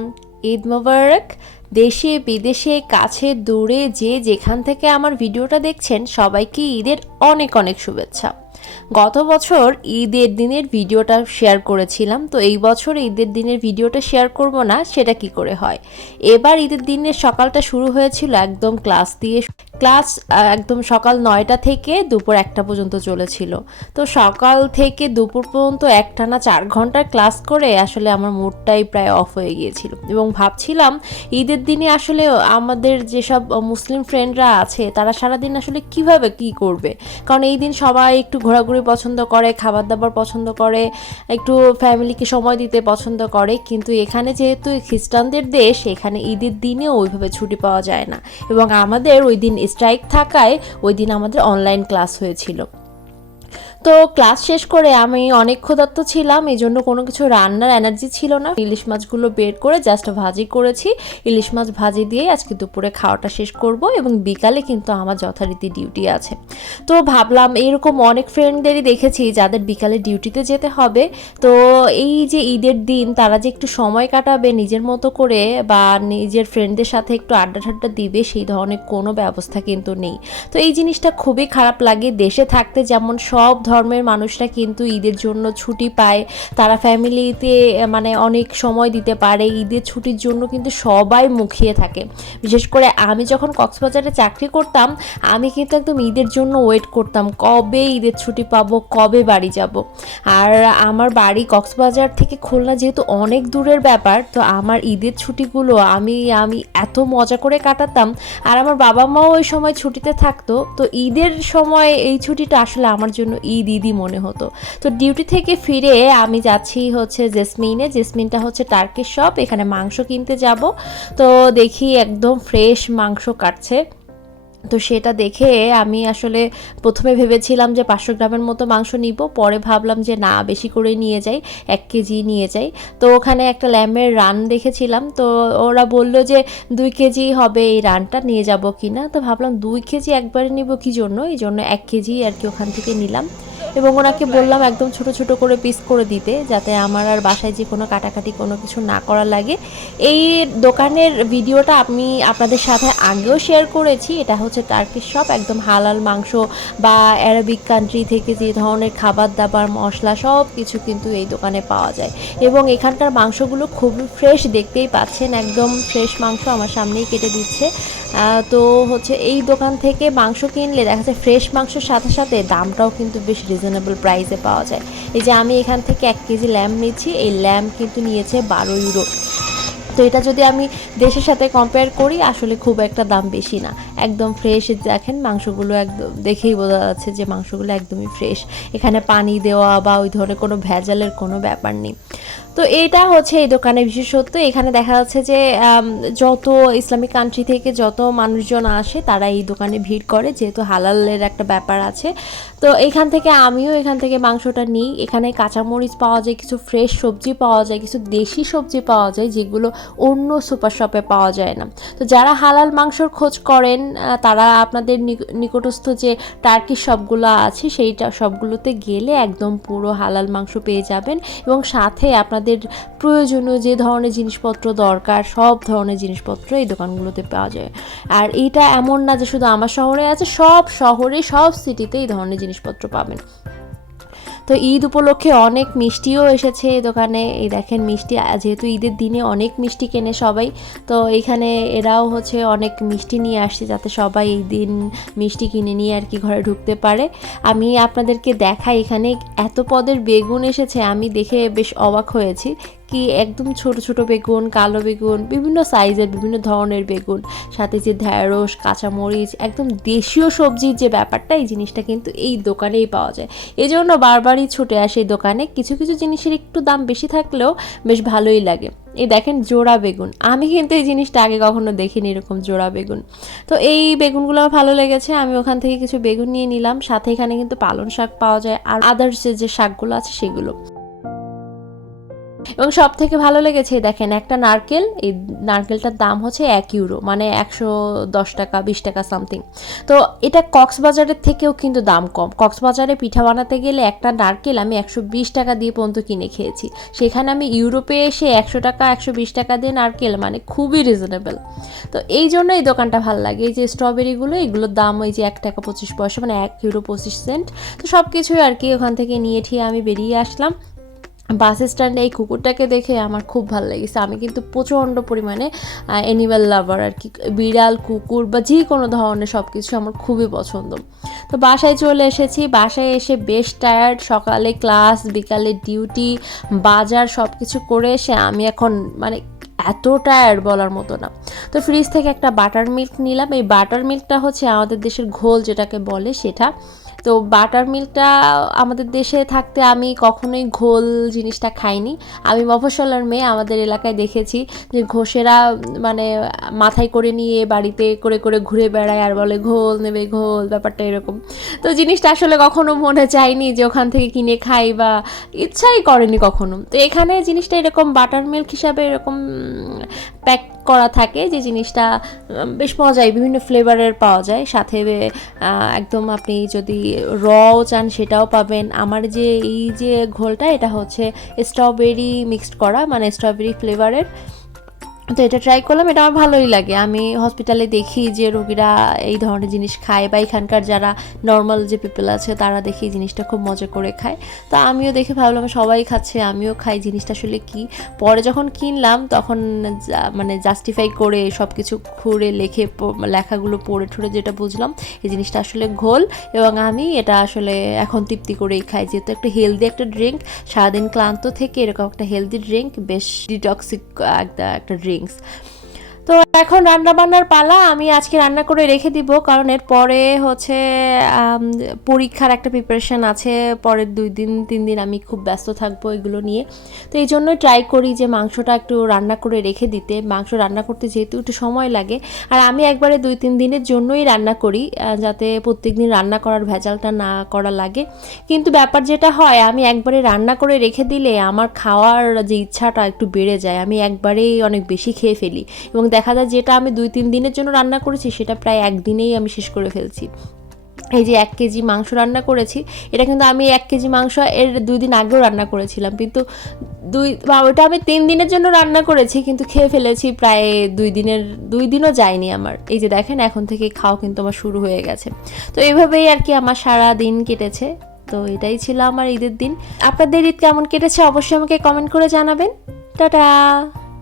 Everyone Eid মোবারক। দেশে বিদেশে কাছে, দূরে, যে যেখান থেকে আমার ভিডিওটা দেখছেন, সবাইকে ঈদের অনেক অনেক শুভেচ্ছা। গত বছর ঈদের দিনের ভিডিওটা শেয়ার করেছিলাম, তো এই বছর ঈদের দিনের ভিডিওটা শেয়ার করব না, সেটা কি করে হয়? এবার ঈদের দিনের সকালটা শুরু হয়েছিল একদম ক্লাস দিয়ে, ক্লাস, একদম সকাল নয়টা থেকে দুপুর একটা পর্যন্ত চলেছিল। তো সকাল থেকে দুপুর পর্যন্ত একটানা চার ঘণ্টার ক্লাস করে আসলে আমার মুডটাই প্রায় অফ হয়ে গিয়েছিল। এবং ভাবছিলাম ঈদের দিনে আসলে আমাদের যেসব মুসলিম ফ্রেন্ডরা আছে, তারা সারাদিন আসলে কীভাবে কি করবে? কারণ এই দিন সবাই একটু ঘোরাঘুরি পছন্দ করে খাবার দাবার পছন্দ করে, একটু ফ্যামিলিকে সময় দিতে পছন্দ করে। কিন্তু এখানে যেহেতু খ্রিস্টানদের দেশ, এখানে ঈদের দিনেও ওইভাবে ছুটি পাওয়া যায় না। এবং আমাদের ওই দিন স্ট্রাইক থাকায় ওই দিন আমাদের অনলাইন ক্লাস হয়েছিল। তো ক্লাস শেষ করে আমি অনেক ক্ষুধার্ত ছিলাম এই জন্য কোনো কিছু রান্নার এনার্জি ছিল না। ইলিশ মাছগুলো বের করে জাস্ট ভাজি করেছি। ইলিশ মাছ ভাজি দিয়ে আজকে দুপুরে খাওয়াটা শেষ করব এবং বিকালে কিন্তু আমার যথারীতি ডিউটি আছে। তো ভাবলাম এরকম অনেক ফ্রেন্ডদেরই দেখেছি যাদের বিকালে ডিউটিতে যেতে হবে। তো এই যে ঈদের দিন তারা যে একটু সময় কাটাবে নিজের মতো করে বা নিজের ফ্রেন্ডদের সাথে একটু আড্ডা ঠাড্ডা দিবে, সেই ধরনের কোনো ব্যবস্থা কিন্তু নেই। তো এই জিনিসটা খুবই খারাপ লাগে দেশে থাকতে যেমন সব ধর্মের মানুষরা কিন্তু ঈদের জন্য ছুটি পায়। তারা ফ্যামিলিতে মানে অনেক সময় দিতে পারে। ঈদের ছুটির জন্য কিন্তু সবাই মুখিয়ে থাকে। বিশেষ করে আমি যখন কক্সবাজারে চাকরি করতাম, আমি কিন্তু একদম ঈদের জন্য ওয়েট করতাম। কবে ঈদের ছুটি পাবো, কবে বাড়ি যাব? আর আমার বাড়ি কক্সবাজার থেকে খুলনা যেহেতু অনেক দূরের ব্যাপার, তো আমার ঈদের ছুটিগুলো আমি আমি এত মজা করে কাটাতাম। আর আমার বাবা মাও ওই সময় ছুটিতে থাকতো। তো ঈদের সময় এই ছুটিটা আসলে আমার জন্য ঈদ ঈদই মনে হতো। তো ডিউটি থেকে ফিরে আমি যাচ্ছি হচ্ছে জেসমিনে। জেসমিনটা হচ্ছে টার্কির শপ, এখানে মাংস কিনতে যাব। তো দেখি একদম ফ্রেশ মাংস কাটছে। তো সেটা দেখে আমি আসলে প্রথমে ভেবেছিলাম যে পাঁচশো গ্রামের মতো মাংস নিব, পরে ভাবলাম যে না, বেশি করে নিয়ে যাই, এক কেজি নিয়ে যাই। তো ওখানে একটা ল্যামের রান দেখেছিলাম। তো ওরা বলল যে দুই কেজি হবে এই রানটা, নিয়ে যাব কি না তো ভাবলাম দুই কেজি একবারে নিব কি জন্য? এই জন্য এক কেজি আর কি ওখান থেকে নিলাম। এবং ওনাকে বললাম একদম ছোট ছোট করে পিস করে দিতে, যাতে আমার আর বাসায় যে কোনো কাটাকাটি কোনো কিছু না করা লাগে। এই দোকানের ভিডিওটা আমি আপনাদের সাথে আগেও শেয়ার করেছি। এটা হচ্ছে টার্কিশ শপ একদম হালাল মাংস বা অ্যারাবিক কান্ট্রি থেকে যে ধরনের খাবার দাবার, মশলা সব কিছু কিন্তু এই দোকানে পাওয়া যায়। এবং এখানকার মাংসগুলো খুবই ফ্রেশ দেখতেই পাচ্ছেন, একদম ফ্রেশ মাংস আমার সামনেই কেটে দিচ্ছে। তো হচ্ছে এই দোকান থেকে মাংস কিনলে দেখা যায় ফ্রেশ মাংসের সাথে সাথে দামটাও কিন্তু বেশ রিজনেবল প্রাইসে পাওয়া যায়। এই যে আমি এখান থেকে এক কেজি ল্যাম্প নিচ্ছি, এই ল্যাম্প কিন্তু নিয়েছে বারো ইউরো তো এটা যদি আমি দেশের সাথে কম্পেয়ার করি, আসলে খুব একটা দাম বেশি না। একদম ফ্রেশ দেখেন, মাংসগুলো একদম, দেখেই বোঝা যাচ্ছে যে মাংসগুলো একদমই ফ্রেশ এখানে পানি দেওয়া বা ওই ধরনের কোনো ভেজালের কোনো ব্যাপার নেই। তো এটা হচ্ছে এই দোকানের বিশেষত্ব। এখানে দেখা যাচ্ছে যে যত ইসলামিক কান্ট্রি থেকে যত মানুষজন আসে, তারা এই দোকানে ভিড় করে, যেহেতু হালালের একটা ব্যাপার আছে। তো এখান থেকে আমিও এখান থেকে মাংসটা নিই। এখানে কাঁচামরিচ পাওয়া যায়, কিছু ফ্রেশ সবজি পাওয়া যায়, কিছু দেশি সবজি পাওয়া যায়, যেগুলো অন্য সুপার শপে পাওয়া যায় না। তো যারা হালাল মাংসর খোঁজ করেন তারা আপনাদের নিক- নিকটস্থ যে টার্কি শপগুলো আছে, সেইটা সবগুলোতে গেলে একদম পুরো হালাল মাংস পেয়ে যাবেন এবং সাথে আপনাদের প্রয়োজনীয় যে ধরনের জিনিসপত্র দরকার, সব ধরনের জিনিসপত্র এই দোকানগুলোতে পাওয়া যায়। আর এইটা এমন না যে শুধু আমার শহরে আছে, সব শহরে, সব সিটিতে এই ধরনের জিনিসপত্র পাবেন। তো ঈদ উপলক্ষে অনেক মিষ্টিও এসেছে এই দোকানে। এই দেখেন মিষ্টি যেহেতু ঈদের দিনে অনেক মিষ্টি কেনে সবাই, তো এখানে এরাও হচ্ছে অনেক মিষ্টি নিয়ে আসছে যাতে সবাই এই দিন মিষ্টি কিনে নিয়ে আর কি ঘরে ঢুকতে পারে। আমি আপনাদেরকে দেখাই এখানে এত পদের বেগুন এসেছে, আমি দেখে বেশ অবাক হয়েছি। কি একদম ছোট ছোট বেগুন, কালো বেগুন, বিভিন্ন সাইজের বিভিন্ন ধরনের বেগুন, সাথে যে ঢ্যাঁড়স, কাঁচামরিচ, একদম দেশীয় সবজির যে ব্যাপারটা, এই জিনিসটা কিন্তু এই দোকানেই পাওয়া যায়। এই জন্য বারবারই ছুটে আসে এই দোকানে। কিছু কিছু জিনিসের একটু দাম বেশি থাকলেও বেশ ভালোই লাগে। এই দেখেন জোড়া বেগুন। আমি কিন্তু এই জিনিসটা আগে কখনো দেখিনি এরকম জোড়া বেগুন। তো এই বেগুনগুলো আমার ভালো লেগেছে। আমি ওখান থেকে কিছু বেগুন নিয়ে নিলাম। সাথে এখানে কিন্তু পালং শাক পাওয়া যায়। আর আদার্স যে শাকগুলো আছে সেগুলো। এবং সব থেকে ভালো লেগেছে দেখেন, একটা নারকেল, এই নারকেলটার দাম হচ্ছে এক ইউরো মানে একশো দশ টাকা, বিশ টাকা সামথিং। তো এটা কক্সবাজারের থেকেও কিন্তু দাম কম। কক্সবাজারে পিঠা বানাতে গেলে একটা নারকেল আমি একশো বিশ টাকা দিয়ে পর্যন্ত কিনে খেয়েছি। সেখানে আমি ইউরোপে এসে একশো টাকা, একশো বিশ টাকা দিয়ে নারকেল মানে খুবই রিজনেবল তো এই জন্য এই দোকানটা ভালো লাগে। এই যে স্ট্রবেরিগুলো এগুলোর দাম ওই যে এক টাকা পঁচিশ পয়সা মানে এক ইউরো পঁচিশ সেন্ট তো সব কিছুই আর কি ওখান থেকে নিয়ে ঠিয়ে আমি বেরিয়ে আসলাম। বাস স্ট্যান্ডে এই কুকুরটাকে দেখে আমার খুব ভালো লেগেছে। আমি কিন্তু প্রচণ্ড পরিমাণে অ্যানিম্যাল লাভার আর কি। বিড়াল, কুকুর বা যে কোনো ধরনের সব কিছু আমার খুবই পছন্দ। তো বাসায় চলে এসেছি। বাসায় এসে বেশ টায়ার্ড সকালে ক্লাস বিকালে ডিউটি বাজার সব কিছু করে এসে আমি এখন মানে এত টায়ার্ড বলার মতো না। তো ফ্রিজ থেকে একটা বাটার মিল্ক নিলাম। এই বাটার মিল্কটা হচ্ছে আমাদের দেশের ঘোল যেটাকে বলে সেটা। তো বাটার মিল্কটা আমাদের দেশে থাকতে আমি কখনোই ঘোল জিনিসটা খাইনি। আমি মফস্বলার মেয়ে, আমাদের এলাকায় দেখেছি যে ঘোষেরা মানে মাথায় করে নিয়ে বাড়িতে করে করে ঘুরে বেড়ায় আর বলে, ঘোল নেবে, ঘোল, ব্যাপারটা এরকম। তো জিনিসটা আসলে কখনো মনে চায়নি যে ওখান থেকে কিনে খাই বা ইচ্ছাই করেনি কখনো। তো এখানে জিনিসটা এরকম বাটার মিল্ক হিসাবে এরকম প্যাক করা থাকে যে জিনিসটা বেশ পাওয়া যায়, বিভিন্ন ফ্লেভারের পাওয়া যায়। সাথে একদম আপনি যদি রও চান সেটাও পাবেন। আমার যে, এই যে ঘোলটা, এটা হচ্ছে স্ট্রবেরি মিক্সড করা মানে স্ট্রবেরি ফ্লেভারের তো এটা ট্রাই করলাম, এটা আমার ভালোই লাগে। আমি হসপিটালে দেখি যে রোগীরা এই ধরনের জিনিস খায় বা এখানকার যারা নর্মাল যে পিপল আছে, তারা দেখি জিনিসটা খুব মজা করে খায়। তো আমিও দেখে ভাবলাম, সবাই খাচ্ছে, আমিও খাই জিনিসটা আসলে কি। পরে যখন কিনলাম, তখন মানে জাস্টিফাই করে সব কিছু খুঁড়ে লেখে লেখাগুলো পড়ে ঠুড়ে যেটা বুঝলাম, এই জিনিসটা আসলে ঘোল এবং আমি এটা আসলে এখন তৃপ্তি করেই খাই। যেহেতু একটা হেলদি একটা ড্রিঙ্ক সারাদিন ক্লান্ত থেকে এরকম একটা হেলদি ড্রিঙ্ক বেশ ডিটক্সিক একটা একটা things. তো এখন রান্না বান্নার পালা আমি আজকে রান্না করে রেখে দিব, কারণ এর পরে হচ্ছে পরীক্ষার একটা প্রিপারেশন আছে, পরের দুই দিন, তিন দিন আমি খুব ব্যস্ত থাকব এগুলো নিয়ে। তো এই জন্যই ট্রাই করি যে মাংসটা একটু রান্না করে রেখে দিতে, মাংস রান্না করতে যেহেতু একটু সময় লাগে। আর আমি একবারে দুই, তিন দিনের জন্যই রান্না করি যাতে প্রত্যেক দিন রান্না করার ভেজালটা না করা লাগে। কিন্তু ব্যাপার যেটা হয়, আমি একবারে রান্না করে রেখে দিলে আমার খাওয়ার যে ইচ্ছাটা একটু বেড়ে যায়, আমি একবারেই অনেক বেশি খেয়ে ফেলি। এবং দেখা যায় যেটা আমি দুই, তিন দিনের জন্য রান্না করেছি, সেটা প্রায় একদিনেই আমি শেষ করে ফেলছি। এই যে এক কেজি মাংস রান্না করেছি, এটা কিন্তু আমি এক কেজি মাংস এর দুই দিন আগেও রান্না করেছিলাম। কিন্তু দুই, বা ওটা আমি তিন দিনের জন্য রান্না করেছি, কিন্তু খেয়ে ফেলেছি প্রায় দুই দিনের, দুই দিনও যায়নি আমার। এই যে দেখেন, এখন থেকে খাওয়া কিন্তু আমার শুরু হয়ে গেছে। তো এইভাবেই আর কি আমার সারা দিন কেটেছে। তো এটাই ছিল আমার ঈদের দিন। আপনাদের ঈদ কেমন কেটেছে, অবশ্যই আমাকে কমেন্ট করে জানাবেন। টাটা!